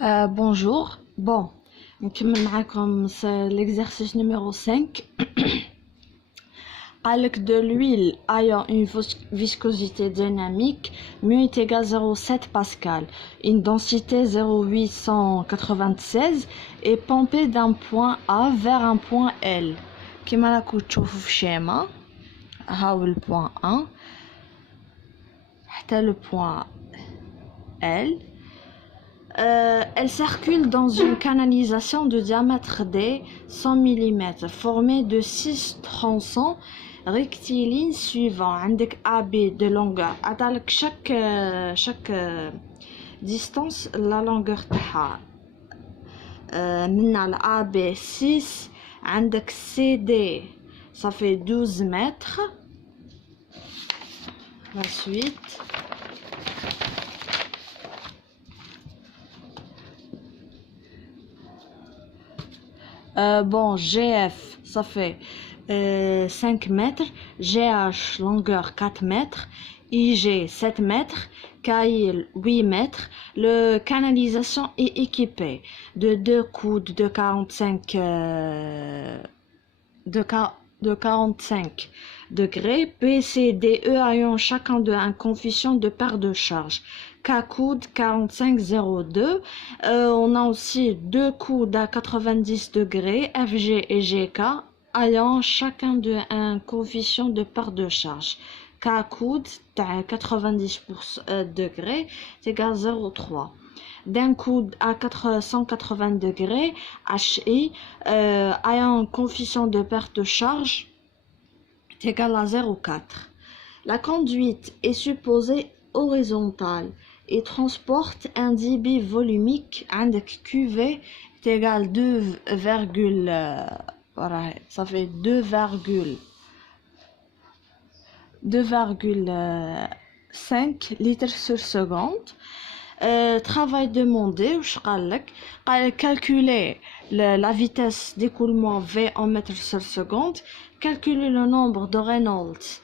Bonjour. Bon, نكمل معاكم l'exercice numéro 5. Avec de l'huile ayant une viscosité dynamique mu est égal à 0,7 Pascal, une densité 0,896 et pompée d'un point A vers un point L. كما راكم تشوفوا في الشيما هاو البوان A حتى le point L. Elle circule dans une canalisation de diamètre de 100 mm formée de 6 tronçons rectilignes suivants. عندك AB de longueur. عطالك chaque distance la longueur تاعها. من AB 6 عندك CD ça fait 12 mètres. La suite bon, GF, ça fait 5 mètres, GH, longueur 4 mètres, IG, 7 mètres, KIL, 8 mètres. Le canalisation est équipée de 2 coudes de 45 degrés, PCDE ayant chacun un coefficient de perte de charge. K-coude 45,02. On a aussi 2 coudes à 90 degrés, FG et GK, ayant chacun un coefficient de perte de charge. K-coude à 90 degrés, c'est égal à 0,3. D'un coude à 180 degrés, HI, ayant un coefficient de perte de charge, c'est égal à 0,4. La conduite est supposée horizontale et transporte un débit volumique عندك QV est égal 2, voilà, ça fait 2,5 litres sur seconde. Travail demandé, وش قالك calculer la vitesse d'écoulement V en mètres sur seconde, calculer le nombre de Reynolds.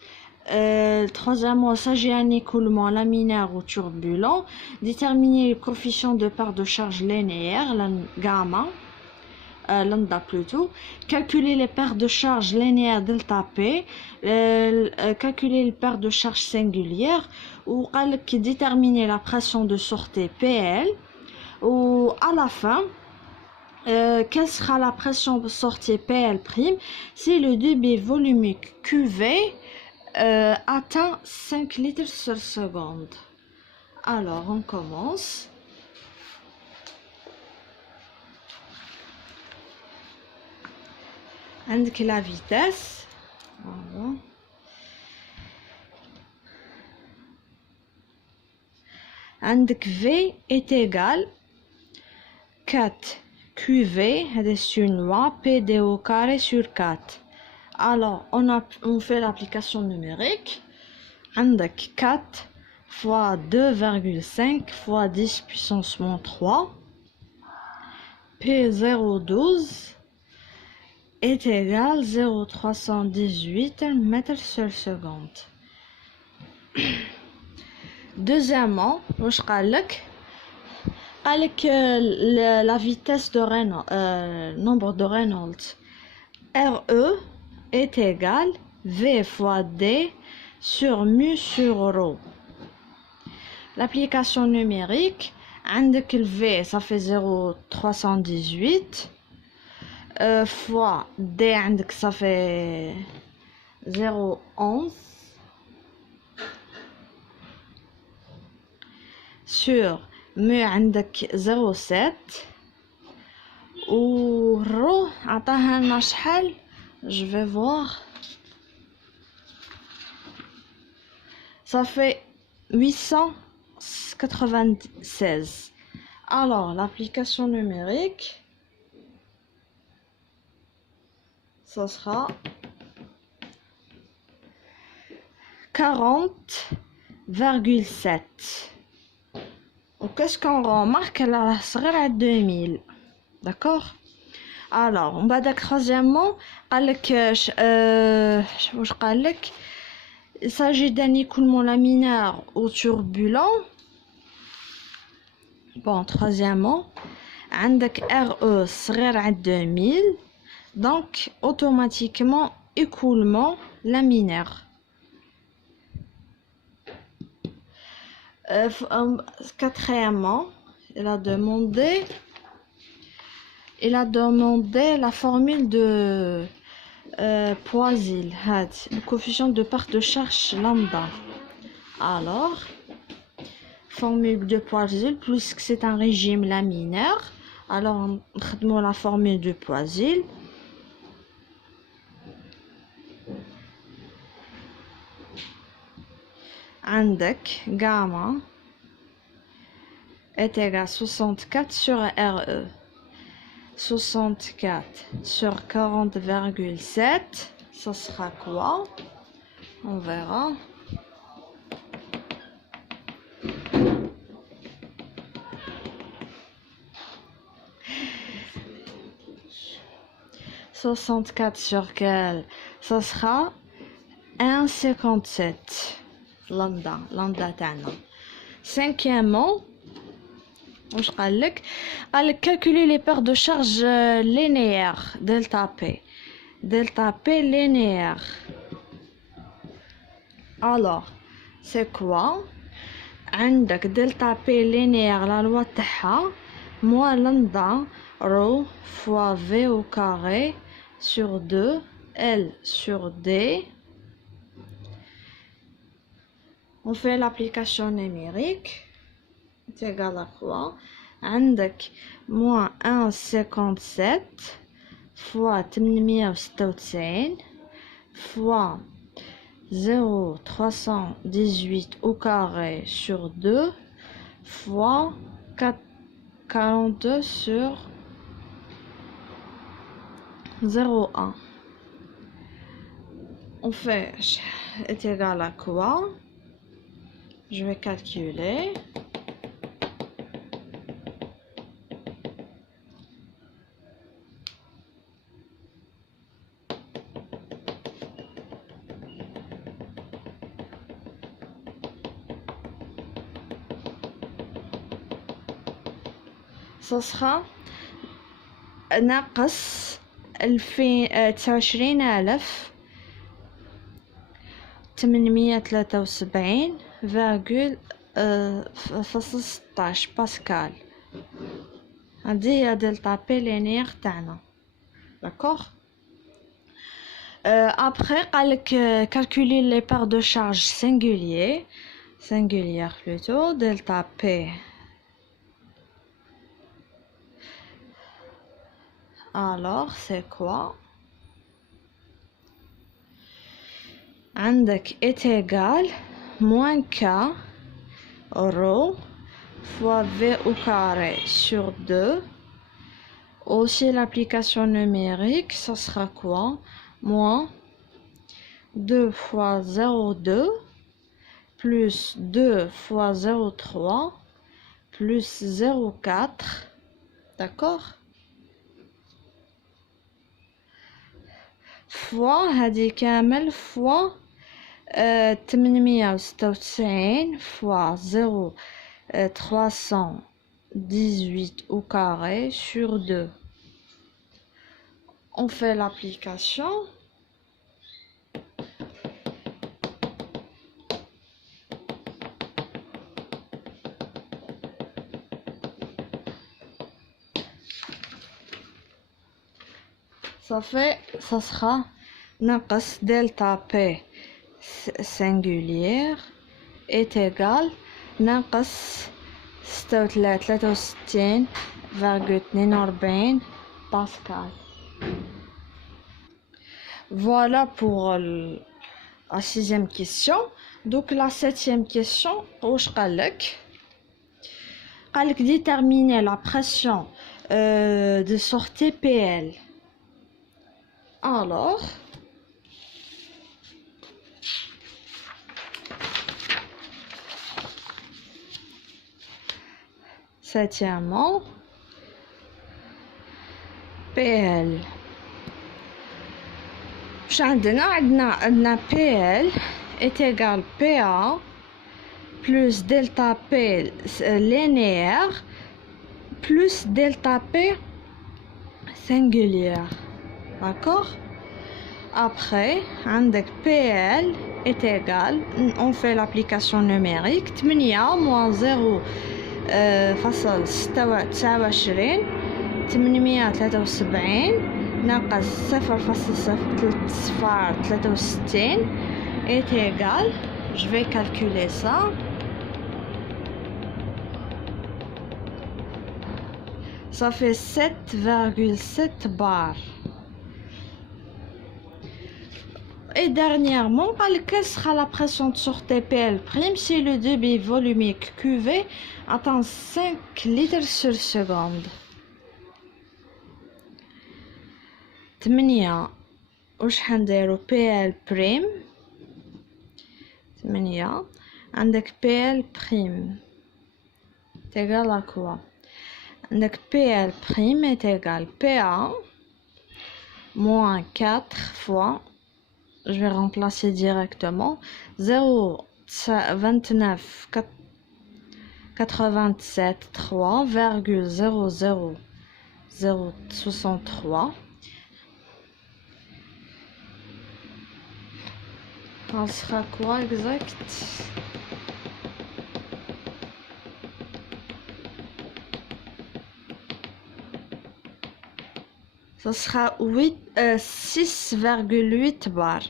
Troisièmement, il s'agit d'un écoulement laminaire ou turbulent. Déterminer le coefficient de perte de charge linéaire, gamma, lambda plutôt. Calculer les pertes de charge linéaire delta P. Calculer les pertes de charge singulière. Ou déterminer la pression de sortie PL. Ou à la fin, quelle sera la pression de sortie PL' si le débit volumique QV atteint 5 litres sur seconde. Alors, on commence. Avec la vitesse. Voilà. Avec V est égal 4 QV, c'est une loi, PD au carré sur 4. Alors, on fait l'application numérique. عندك 4 fois 2,5 fois 10 puissance moins 3. P012 est égal 0,318 mètres sur seconde. Deuxièmement, واش قالك la vitesse de Reynolds, nombre de Reynolds. RE est égal V fois D sur mu sur rho. L'application numérique, عندك le V, ça fait 0,318 fois D, عندك ça fait 0,11 sur mu عندك 0,7 و rho عطاها لنا شحال. Je vais voir. Ça fait 896. Alors, l'application numérique, ça sera 40,7. Qu'est-ce qu'on remarque? Elle a à 2000. D'accord? Alors, on va dire troisièmement, il s'agit d'un écoulement laminaire ou turbulent. Bon, troisièmement, عندك RE صغير على 2000 donc automatiquement écoulement laminaire. Quatrièmement, il a demandé la formule de Poiseuille, le coefficient de part de charge lambda. Alors, formule de Poiseuille, puisque c'est un régime laminaire, alors on traite la formule de Poiseuille. عندك gamma est égal à 64 sur RE. 64 sur 40,7, ça sera quoi? On verra. « 64 sur quel? Ça sera 1,57 lambda تاعنا. Cinquièmement, واش قالك calculer les paires de charges linéaires delta p linéaire. Alors c'est quoi? عندك delta p linéaire la loi تاعها moins lambda rho fois v au carré sur 2 L sur D. On fait l'application numérique. C'est égal à quoi? عندك moins 1,57 fois 896 fois 0,318 au carré sur 2 fois 42 sur 0,1. On fait est égal à quoi? Je vais calculer. Ça sera ناقص 29,16 باسكال. هذه هي دلتا بي لينير تاعنا. D'accord. Après قالك calculer les paires de charge singulière plutôt. Delta P. Alors c'est quoi? عندك est égal moins K rho fois V au carré sur 2. Aussi l'application numérique, ça sera quoi? Moins 2 fois 0,2 plus 2 fois 0,3 plus 0,4. D'accord? fois هذه كامل fois 896 fois 0,318 au carré sur 2. On fait l'application. Ça sera ناقص delta P singulière est égal ناقص 63,42 Pascal. Voilà pour la sixième question. Donc la septième question, واش قالك déterminer la pression de sortie PL. Alors septièmement PL واش عندنا PL est égal PA plus delta P linéaire plus delta P singulière. D'accord? Après, avec PL est égal, on fait l'application numérique, 8 moins 0 فاصل 29 873 ناقص 0,063 est égal, je vais calculer ça, ça fait 7,7 bar. Et dernièrement, quelle sera la pression sur TPL' si le débit volumique QV atteint 5 litres sur seconde. 8 واش حنديرو PL'. 8 عندك PL' est égal à quoi? عندك PL' est égal PA moins 4 fois, je vais remplacer directement, 0,297,3,00063. Ça sera quoi exact? Ça sera 6,8 bar.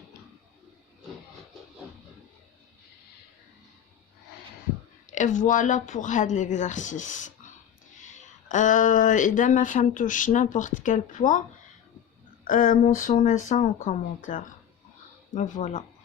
Et voilà pour l'exercice. إذا ما فهمتوش n'importe quel point, mentionnez ça en commentaire. Mais voilà.